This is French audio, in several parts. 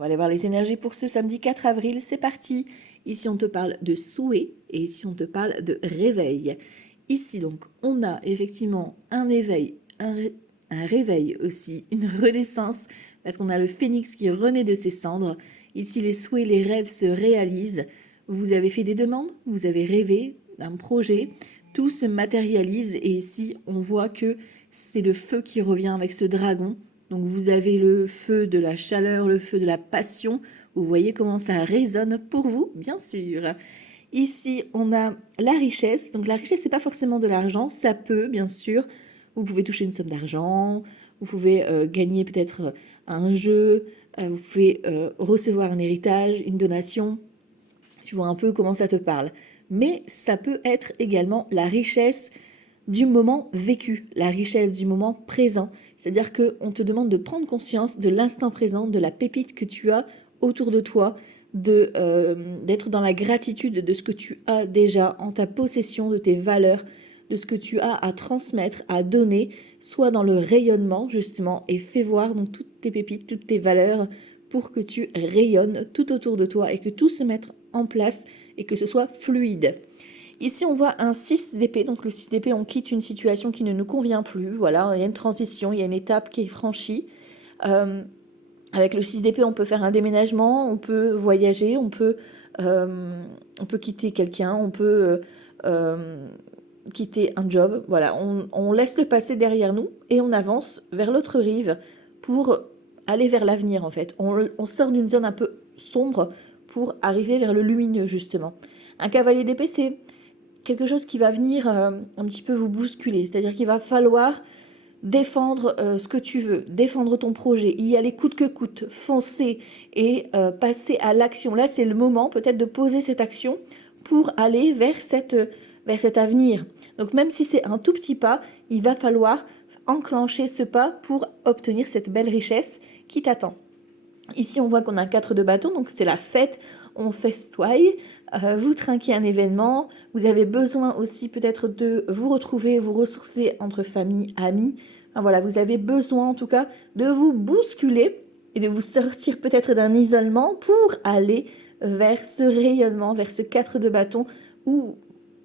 va aller voir les énergies pour ce samedi 4 avril, c'est parti. Ici, on te parle de souhait et ici, on te parle de réveil. Ici, donc, on a effectivement un éveil, un réveil aussi, une renaissance, parce qu'on a le phénix qui renaît de ses cendres. Ici, les souhaits, les rêves se réalisent. Vous avez fait des demandes, vous avez rêvé d'un projet, tout se matérialise et ici, on voit que c'est le feu qui revient avec ce dragon. Donc vous avez le feu de la chaleur, le feu de la passion. Vous voyez comment ça résonne pour vous, bien sûr. Ici, on a la richesse. Donc la richesse, c'est pas forcément de l'argent. Ça peut, bien sûr. Vous pouvez toucher une somme d'argent. Vous pouvez gagner peut-être un jeu. Vous pouvez recevoir un héritage, une donation. Tu vois un peu comment ça te parle. Mais ça peut être également la richesse du moment vécu, la richesse du moment présent. C'est-à-dire qu'on te demande de prendre conscience de l'instant présent, de la pépite que tu as autour de toi, d'être dans la gratitude de ce que tu as déjà en ta possession, de tes valeurs, de ce que tu as à transmettre, à donner, soit dans le rayonnement justement, et fais voir donc toutes tes pépites, toutes tes valeurs pour que tu rayonnes tout autour de toi et que tout se mette en place et que ce soit fluide. Ici, on voit un 6 d'épée. Donc, le 6 d'épée, on quitte une situation qui ne nous convient plus. Voilà, il y a une transition, il y a une étape qui est franchie. Avec le 6 d'épée, on peut faire un déménagement, on peut voyager, on peut quitter quelqu'un, on peut quitter un job. Voilà, on laisse le passé derrière nous et on avance vers l'autre rive pour aller vers l'avenir, en fait. On sort d'une zone un peu sombre pour arriver vers le lumineux, justement. Un cavalier d'épée, c'est quelque chose qui va venir un petit peu vous bousculer. C'est-à-dire qu'il va falloir défendre ce que tu veux, défendre ton projet, y aller coûte que coûte, foncer et passer à l'action. Là, c'est le moment peut-être de poser cette action pour aller vers cet avenir. Donc même si c'est un tout petit pas, il va falloir enclencher ce pas pour obtenir cette belle richesse qui t'attend. Ici, on voit qu'on a 4 de bâton, donc c'est la fête, on festoie, vous trinquez un événement, vous avez besoin aussi peut-être de vous retrouver, vous ressourcer entre famille, amis. Enfin, voilà, vous avez besoin en tout cas de vous bousculer et de vous sortir peut-être d'un isolement pour aller vers ce rayonnement, vers ce 4 de bâton où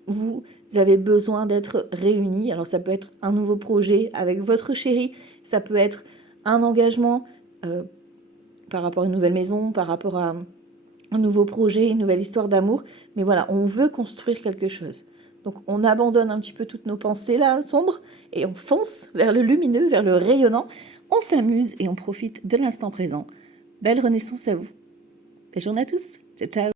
vous avez besoin d'être réunis. Alors ça peut être un nouveau projet avec votre chéri, ça peut être un engagement par rapport à une nouvelle maison, par rapport à un nouveau projet, une nouvelle histoire d'amour. Mais voilà, on veut construire quelque chose. Donc on abandonne un petit peu toutes nos pensées là, sombres, et on fonce vers le lumineux, vers le rayonnant. On s'amuse et on profite de l'instant présent. Belle renaissance à vous. Belle journée à tous. Ciao, ciao.